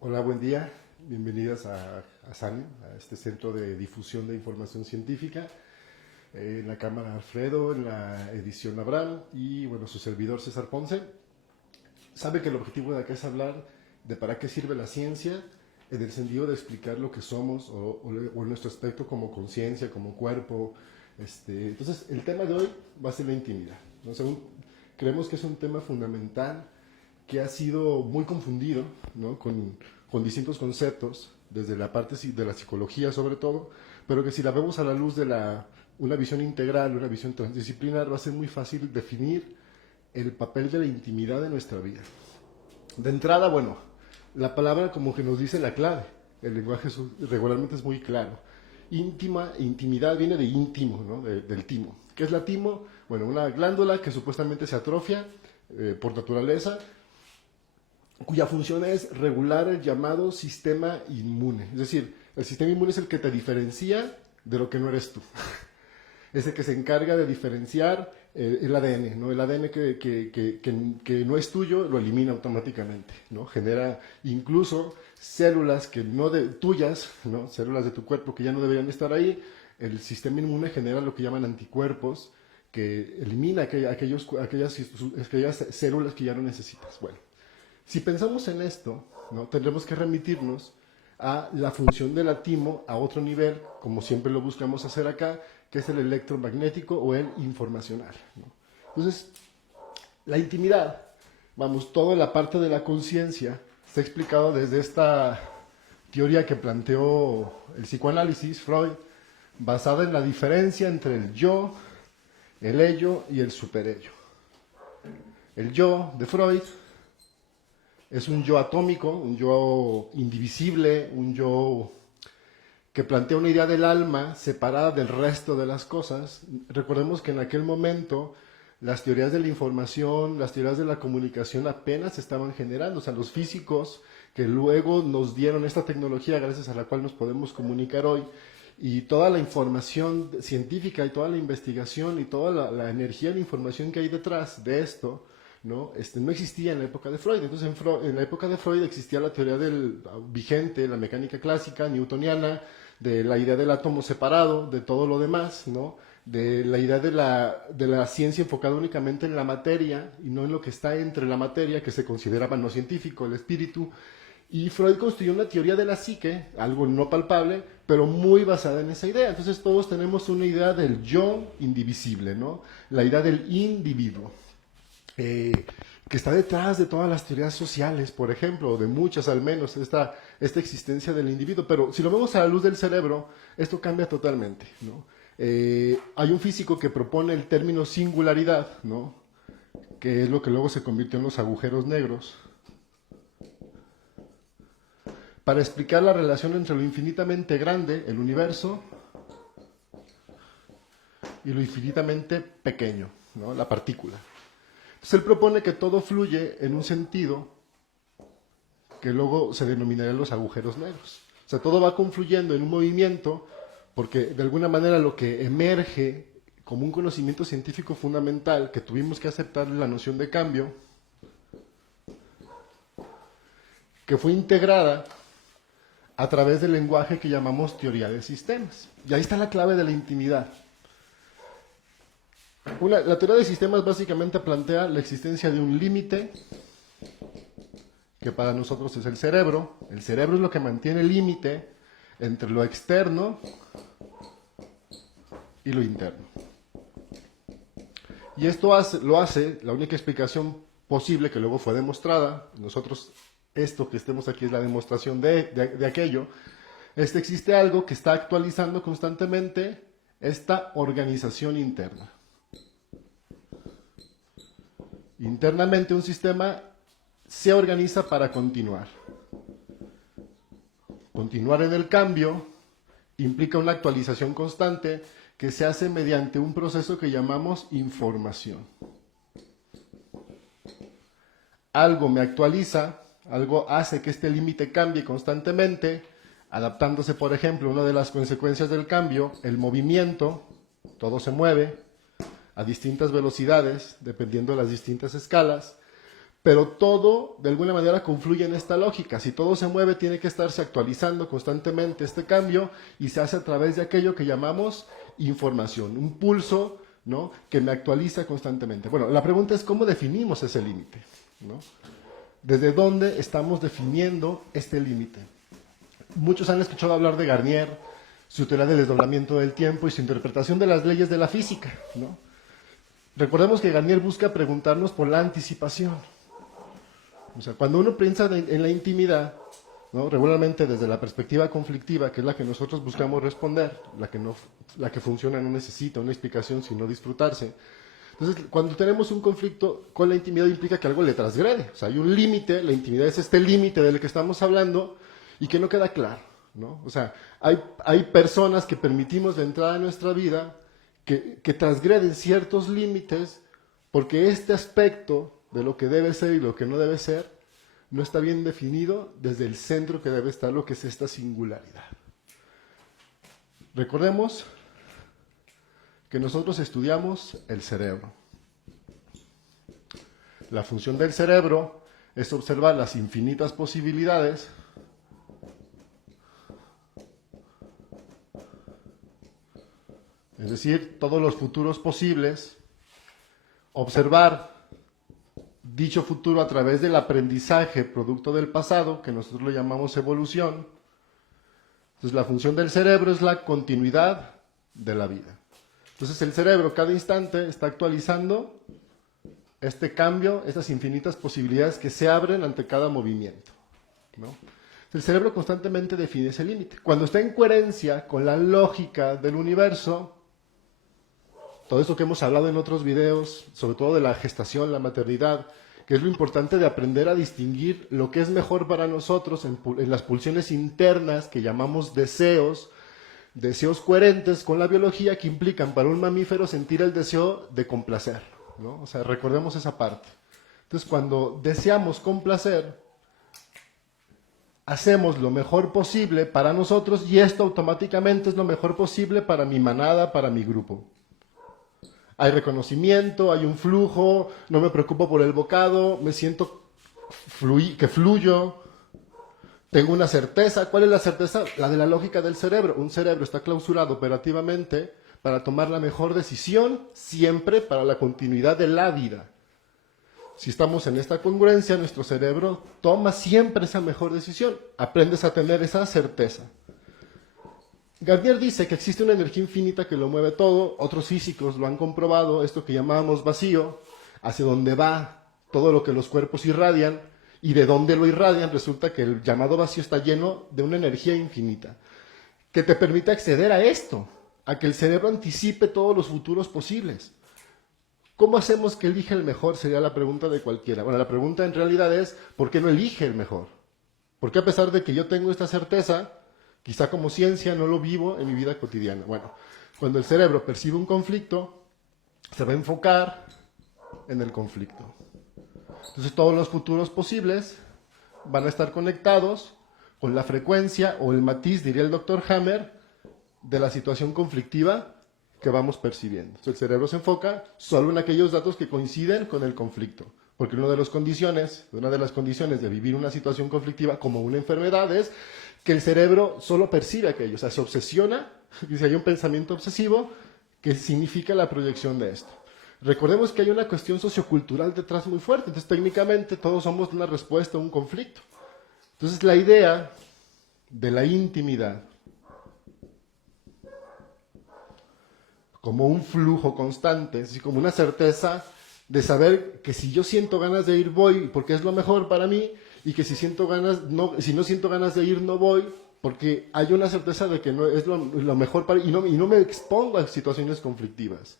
Hola, buen día. Bienvenidas a SAN, a este Centro de Difusión de Información Científica. En la cámara Alfredo, en la edición Abraham y, bueno, su servidor César Ponce. Sabe que el objetivo de acá es hablar de para qué sirve la ciencia en el sentido de explicar lo que somos o nuestro aspecto como conciencia, como cuerpo. Entonces, el tema de hoy va a ser la intimidad, ¿no? Creemos que es un tema fundamental que ha sido muy confundido, ¿no? con distintos conceptos, desde la parte de la psicología sobre todo, pero que si la vemos a la luz de una visión integral, una visión transdisciplinar, va a ser muy fácil definir el papel de la intimidad en nuestra vida. De entrada, bueno, la palabra como que nos dice la clave, el lenguaje regularmente es muy claro. Intimidad viene de íntimo, ¿no? Del timo. ¿Qué es la timo? Bueno, una glándula que supuestamente se atrofia por naturaleza, cuya función es regular el llamado sistema inmune. Es decir, el sistema inmune es el que te diferencia de lo que no eres tú. Es el que se encarga de diferenciar el ADN, ¿no? El ADN que no es tuyo lo elimina automáticamente, ¿no? Genera incluso células que no tuyas, ¿no? Células de tu cuerpo que ya no deberían estar ahí. El sistema inmune genera lo que llaman anticuerpos, que elimina aquellas células que ya no necesitas. Bueno, si pensamos en esto, ¿no? Tendremos que remitirnos a la función de la timo a otro nivel, como siempre lo buscamos hacer acá, que es el electromagnético o el informacional, ¿no? Entonces, la intimidad, vamos, toda la parte de la conciencia está explicado desde esta teoría que planteó el psicoanálisis, Freud, basada en la diferencia entre el yo, el ello y el superello. El yo de Freud es un yo atómico, un yo indivisible, un yo que plantea una idea del alma separada del resto de las cosas. Recordemos que en aquel momento las teorías de la información, las teorías de la comunicación apenas se estaban generando. O sea, los físicos que luego nos dieron esta tecnología gracias a la cual nos podemos comunicar hoy, y toda la información científica y toda la investigación y toda la energía de información que hay detrás de esto, ¿no? No existía en la época de Freud. Entonces, en la época de Freud existía la teoría del vigente, la mecánica clásica, newtoniana, de la idea del átomo separado de todo lo demás, ¿no? De la idea de la ciencia enfocada únicamente en la materia y no en lo que está entre la materia, que se consideraba no científico, el espíritu. Y Freud construyó una teoría de la psique, algo no palpable, pero muy basada en esa idea. Entonces todos tenemos una idea del yo indivisible, ¿no? La idea del individuo. Que está detrás de todas las teorías sociales, por ejemplo, o de muchas al menos, esta existencia del individuo. Pero si lo vemos a la luz del cerebro, esto cambia totalmente, ¿no? Hay un físico que propone el término singularidad, ¿no? Que es lo que luego se convirtió en los agujeros negros, para explicar la relación entre lo infinitamente grande, el universo, y lo infinitamente pequeño, ¿no? La partícula. Entonces él propone que todo fluye en un sentido que luego se denominarían los agujeros negros. O sea, todo va confluyendo en un movimiento porque de alguna manera lo que emerge como un conocimiento científico fundamental que tuvimos que aceptar la noción de cambio, que fue integrada a través del lenguaje que llamamos teoría de sistemas. Y ahí está la clave de la intimidad. La teoría de sistemas básicamente plantea la existencia de un límite que para nosotros es el cerebro. El cerebro es lo que mantiene el límite entre lo externo y lo interno. Y esto lo hace, la única explicación posible que luego fue demostrada, nosotros esto que estemos aquí es la demostración de aquello, existe algo que está actualizando constantemente esta organización interna. Internamente un sistema se organiza para continuar. Continuar en el cambio implica una actualización constante que se hace mediante un proceso que llamamos información. Algo me actualiza, algo hace que este límite cambie constantemente, adaptándose, por ejemplo, una de las consecuencias del cambio, el movimiento, todo se mueve a distintas velocidades, dependiendo de las distintas escalas, pero todo de alguna manera confluye en esta lógica. Si todo se mueve, tiene que estarse actualizando constantemente este cambio y se hace a través de aquello que llamamos información, un pulso, ¿no?, que me actualiza constantemente. Bueno, la pregunta es cómo definimos ese límite, ¿no? ¿Desde dónde estamos definiendo este límite? Muchos han escuchado hablar de Garnier, su teoría del desdoblamiento del tiempo y su interpretación de las leyes de la física, ¿no? Recordemos que Garnier busca preguntarnos por la anticipación. O sea, cuando uno piensa en la intimidad, ¿no?, regularmente desde la perspectiva conflictiva, que es la que nosotros buscamos responder, la que funciona no necesita una explicación sino disfrutarse. Entonces, cuando tenemos un conflicto con la intimidad implica que algo le transgrede. O sea, hay un límite, la intimidad es este límite del que estamos hablando y que no queda claro, ¿no? O sea, hay personas que permitimos de entrada en nuestra vida que transgreden ciertos límites porque este aspecto de lo que debe ser y lo que no debe ser no está bien definido desde el centro que debe estar lo que es esta singularidad. Recordemos que nosotros estudiamos el cerebro. La función del cerebro es observar las infinitas posibilidades es decir, todos los futuros posibles, observar dicho futuro a través del aprendizaje producto del pasado, que nosotros lo llamamos evolución. Entonces, la función del cerebro es la continuidad de la vida. Entonces, el cerebro cada instante está actualizando este cambio, estas infinitas posibilidades que se abren ante cada movimiento, ¿no? El cerebro constantemente define ese límite. Cuando está en coherencia con la lógica del universo, todo esto que hemos hablado en otros videos, sobre todo de la gestación, la maternidad, que es lo importante de aprender a distinguir lo que es mejor para nosotros en las pulsiones internas que llamamos deseos coherentes con la biología que implican para un mamífero sentir el deseo de complacer, ¿no? O sea, recordemos esa parte. Entonces, cuando deseamos complacer, hacemos lo mejor posible para nosotros y esto automáticamente es lo mejor posible para mi manada, para mi grupo. Hay reconocimiento, hay un flujo, no me preocupo por el bocado, me siento que fluyo, tengo una certeza. ¿Cuál es la certeza? La de la lógica del cerebro. Un cerebro está clausurado operativamente para tomar la mejor decisión siempre para la continuidad de la vida. Si estamos en esta congruencia, nuestro cerebro toma siempre esa mejor decisión. Aprendes a tener esa certeza. Garnier dice que existe una energía infinita que lo mueve todo, otros físicos lo han comprobado, esto que llamábamos vacío, hacia donde va todo lo que los cuerpos irradian, y de dónde lo irradian, resulta que el llamado vacío está lleno de una energía infinita, que te permite acceder a esto, a que el cerebro anticipe todos los futuros posibles. ¿Cómo hacemos que elija el mejor? Sería la pregunta de cualquiera. Bueno, la pregunta en realidad es, ¿por qué no elige el mejor? ¿Por qué a pesar de que yo tengo esta certeza, quizá como ciencia no lo vivo en mi vida cotidiana? Bueno, cuando el cerebro percibe un conflicto, se va a enfocar en el conflicto. Entonces todos los futuros posibles van a estar conectados con la frecuencia o el matiz, diría el doctor Hammer, de la situación conflictiva que vamos percibiendo. Entonces el cerebro se enfoca solo en aquellos datos que coinciden con el conflicto. Porque una de las condiciones de vivir una situación conflictiva como una enfermedad es que el cerebro solo percibe aquello, o sea, se obsesiona, y si hay un pensamiento obsesivo, que significa la proyección de esto. Recordemos que hay una cuestión sociocultural detrás muy fuerte, entonces técnicamente todos somos una respuesta a un conflicto. Entonces la idea de la intimidad como un flujo constante, así como una certeza de saber que si yo siento ganas de ir, voy, porque es lo mejor para mí, y que si no siento ganas de ir, no voy, porque hay una certeza de que no es lo mejor para mí, y no me expongo a situaciones conflictivas.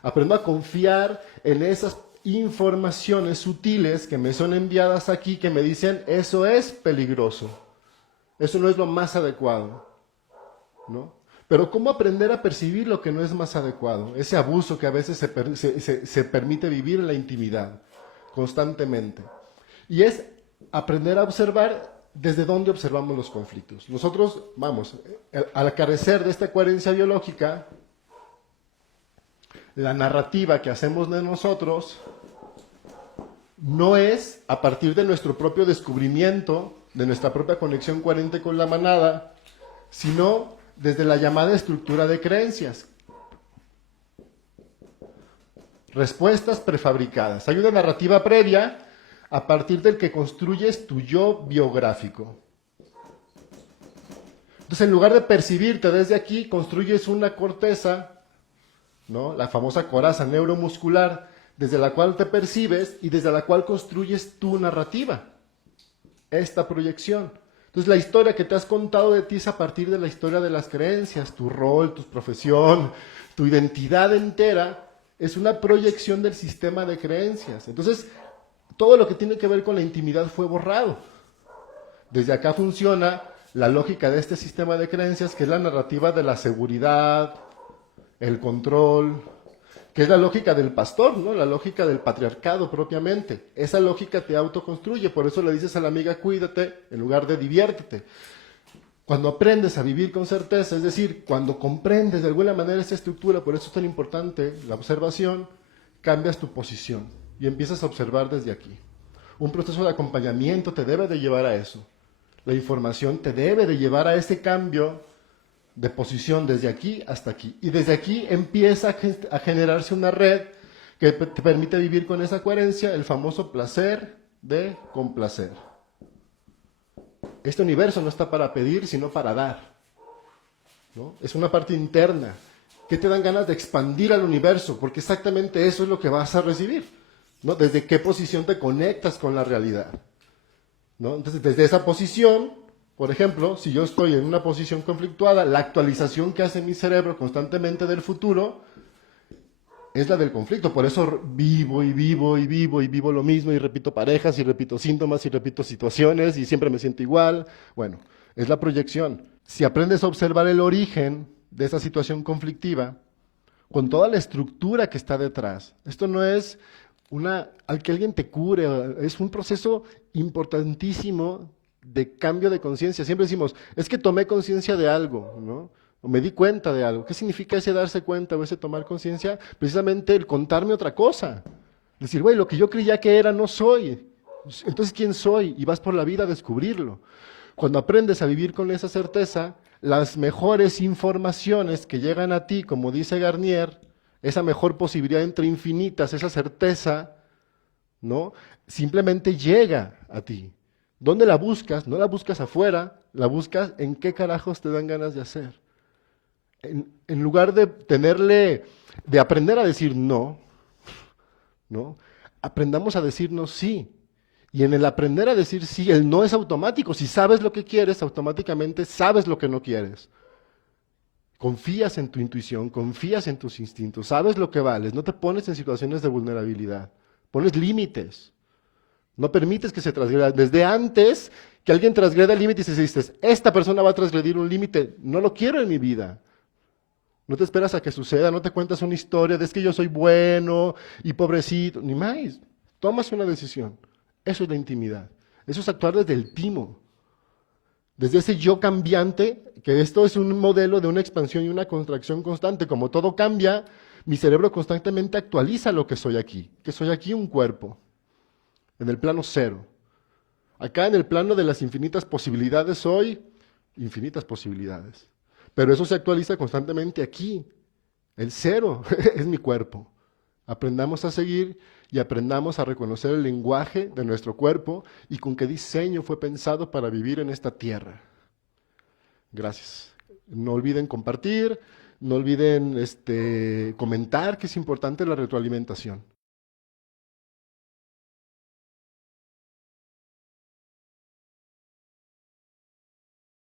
Aprendo a confiar en esas informaciones sutiles que me son enviadas aquí, que me dicen, eso es peligroso, eso no es lo más adecuado, ¿no? Pero ¿cómo aprender a percibir lo que no es más adecuado? Ese abuso que a veces se permite vivir en la intimidad, constantemente. Y es aprender a observar desde dónde observamos los conflictos. Nosotros, al carecer de esta coherencia biológica, la narrativa que hacemos de nosotros no es a partir de nuestro propio descubrimiento, de nuestra propia conexión coherente con la manada, sino desde la llamada estructura de creencias. Respuestas prefabricadas. Hay una narrativa previa a partir del que construyes tu yo biográfico. Entonces, en lugar de percibirte desde aquí, construyes una corteza, ¿no? La famosa coraza neuromuscular, desde la cual te percibes y desde la cual construyes tu narrativa, esta proyección. Entonces, la historia que te has contado de ti es a partir de la historia de las creencias, tu rol, tu profesión, tu identidad entera es una proyección del sistema de creencias. Entonces, todo lo que tiene que ver con la intimidad fue borrado. Desde acá funciona la lógica de este sistema de creencias, que es la narrativa de la seguridad, el control, que es la lógica del pastor, ¿no? La lógica del patriarcado propiamente. Esa lógica te autoconstruye, por eso le dices a la amiga cuídate en lugar de diviértete. Cuando aprendes a vivir con certeza, es decir, cuando comprendes de alguna manera esta estructura, por eso es tan importante la observación, cambias tu posición y empiezas a observar desde aquí. Un proceso de acompañamiento te debe de llevar a eso. La información te debe de llevar a ese cambio de posición desde aquí hasta aquí. Y desde aquí empieza a generarse una red que te permite vivir con esa coherencia, el famoso placer de complacer. Este universo no está para pedir, sino para dar, ¿no? Es una parte interna que te dan ganas de expandir al universo, porque exactamente eso es lo que vas a recibir, ¿no? Desde qué posición te conectas con la realidad, ¿no? Entonces, desde esa posición, por ejemplo, si yo estoy en una posición conflictuada, la actualización que hace mi cerebro constantemente del futuro es la del conflicto. Por eso vivo y vivo y vivo y vivo lo mismo y repito parejas y repito síntomas y repito situaciones y siempre me siento igual. Bueno, es la proyección. Si aprendes a observar el origen de esa situación conflictiva, con toda la estructura que está detrás, esto no es al que alguien te cure, es un proceso importantísimo de cambio de conciencia. Siempre decimos, es que tomé conciencia de algo, ¿no? O me di cuenta de algo. ¿Qué significa ese darse cuenta o ese tomar conciencia? Precisamente el contarme otra cosa. Decir, güey, lo que yo creía que era no soy. Entonces, ¿quién soy? Y vas por la vida a descubrirlo. Cuando aprendes a vivir con esa certeza, las mejores informaciones que llegan a ti, como dice Garnier, esa mejor posibilidad entre infinitas, esa certeza, ¿no? Simplemente llega a ti. ¿Dónde la buscas? No la buscas afuera, la buscas en qué carajos te dan ganas de hacer. En lugar de de aprender a decir no, ¿no? Aprendamos a decirnos sí. Y en el aprender a decir sí, el no es automático. Si sabes lo que quieres, automáticamente sabes lo que no quieres. Confías en tu intuición, confías en tus instintos, sabes lo que vales, no te pones en situaciones de vulnerabilidad, pones límites. No permites que se transgreda. Desde antes que alguien transgreda el límite y dices, esta persona va a transgredir un límite, no lo quiero en mi vida. No te esperas a que suceda, no te cuentas una historia de es que yo soy bueno y pobrecito, ni más. Tomas una decisión. Eso es la intimidad. Eso es actuar desde el timo. Desde ese yo cambiante, que esto es un modelo de una expansión y una contracción constante. Como todo cambia, mi cerebro constantemente actualiza lo que soy aquí. Que soy aquí un cuerpo, en el plano cero. Acá en el plano de las infinitas posibilidades soy infinitas posibilidades. Pero eso se actualiza constantemente aquí. El cero es mi cuerpo. Aprendamos a seguir y aprendamos a reconocer el lenguaje de nuestro cuerpo y con qué diseño fue pensado para vivir en esta tierra. Gracias. No olviden compartir, no olviden comentar, que es importante la retroalimentación.